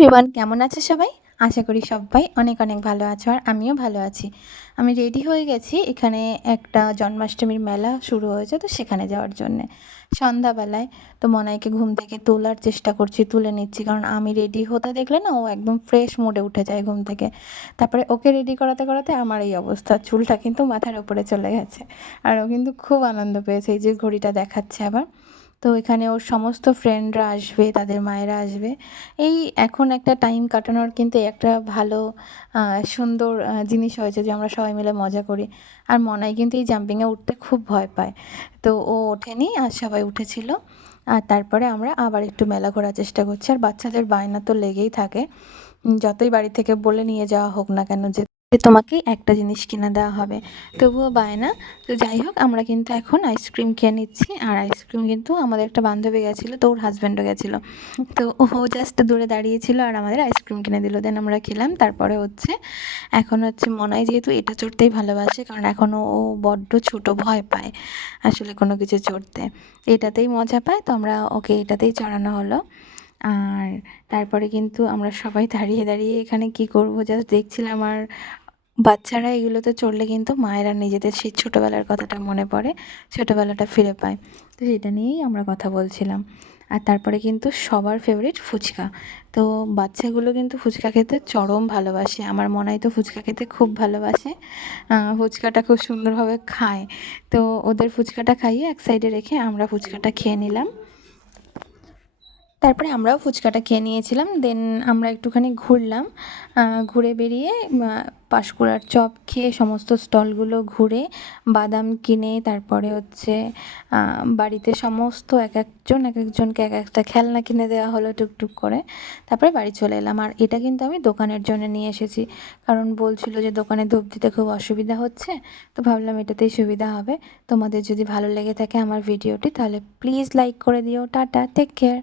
Everyone, কেমন আছে সবাই? আশা করি সবাই অনেক অনেক ভালো আছো আর আমিও ভালো আছি। আমি রেডি হয়ে গেছি, এখানে একটা জন্মাষ্টমীর মেলা শুরু হয়েছে তো সেখানে যাওয়ার জন্যে। সন্ধ্যাবেলায় তো মনাইকে ঘুম থেকে তোলার চেষ্টা করছি, তুলে নিচ্ছি, কারণ আমি রেডি হতে দেখলে না ও একদম ফ্রেশ মুডে উঠে যায় ঘুম থেকে। তারপরে ওকে রেডি করাতে করাতে আমার এই অবস্থা, চুলটা কিন্তু মাথার উপরে চলে গেছে। আর ও কিন্তু খুব আনন্দ পেয়েছে, এই যে ঘড়িটা দেখাচ্ছে আবার। তো এখানে ওর সমস্ত ফ্রেন্ডরা আসবে, তাদের মায়েরা আসবে। এই এখন একটা টাইম কাটানোর কিন্তু একটা ভালো সুন্দর জিনিস হয়েছে যে আমরা সবাই মিলে মজা করি। আর মনাই কিন্তু এই জাম্পিংয়ে উঠতে খুব ভয় পায়, তো ও ওঠেনি আর সবাই উঠেছিল। আর তারপরে আমরা আবার একটু মেলা ঘোরার চেষ্টা করছি, আর বাচ্চাদের বায়না তো লেগেই থাকে। যতই বাড়ি থেকে বলে নিয়ে যাওয়া হোক না কেন যে তোমাকে একটা জিনিস কিনে দেওয়া হবে, তবুও বায়না। তো যাই হোক, আমরা কিন্তু এখন আইসক্রিম খেয়ে নিচ্ছি। আর আইসক্রিম কিন্তু আমাদের একটা বান্ধবী গেছিলো, তো ওর হাজব্যান্ডও গেছিলো। তো ও জাস্ট দূরে দাঁড়িয়েছিল আর আমাদের আইসক্রিম কিনে দিল, দেন আমরা খেলাম। তারপরে হচ্ছে এখন হচ্ছে মনাই যেহেতু এটা চড়তেই ভালোবাসে, কারণ এখনও ও বড্ড ছোট, ভয় পায় আসলে কোনো কিছু চড়তে, এটাতেই মজা পায়, তো আমরা ওকে এটাতেই চড়ানো হলো। আর তারপরে কিন্তু আমরা সবাই দাঁড়িয়ে দাঁড়িয়ে এখানে কি করব জাস্ট দেখছিলাম। আর বাচ্চারা এগুলোতে চড়লে কিন্তু মায়েরা নিজেদের সেই ছোটোবেলার কথাটা মনে পড়ে, ছোটোবেলাটা ফিরে পায়। তো সেটা নিয়েই আমরা কথা বলছিলাম। আর তারপরে কিন্তু সবার ফেভারিট ফুচকা। তো বাচ্চাগুলো কিন্তু ফুচকা খেতে চরম ভালোবাসে, আমার মনে হয় তো ফুচকা খেতে খুব ভালোবাসে। ফুচকাটা খুব সুন্দরভাবে খায়। তো ওদের ফুচকাটা খাইয়ে এক সাইডে রেখে আমরা ফুচকাটা খেয়ে নিলাম। তারপরে আমরাও ফুচকাটা খেয়ে নিয়েছিলাম, দেন আমরা একটুখানি ঘুরলাম। ঘুরে বেরিয়ে পাঁশকুড়ার চপ খেয়ে সমস্ত স্টলগুলো ঘুরে বাদাম কিনে তারপরে হচ্ছে বাড়িতে সমস্ত এক একজনকে এক একটা খেলনা কিনে দেওয়া হলো টুকটুক করে। তারপরে বাড়ি চলে এলাম। আর এটা কিন্তু আমি দোকানের জন্য নিয়ে এসেছি, কারণ বলছিল যে দোকানে ধূপ দিতে খুব অসুবিধা হচ্ছে, তো ভাবলাম এটাতেই সুবিধা হবে। তোমাদের যদি ভালো লেগে থাকে আমার ভিডিওটি, তাহলে প্লিজ লাইক করে দিও। Tata, take care.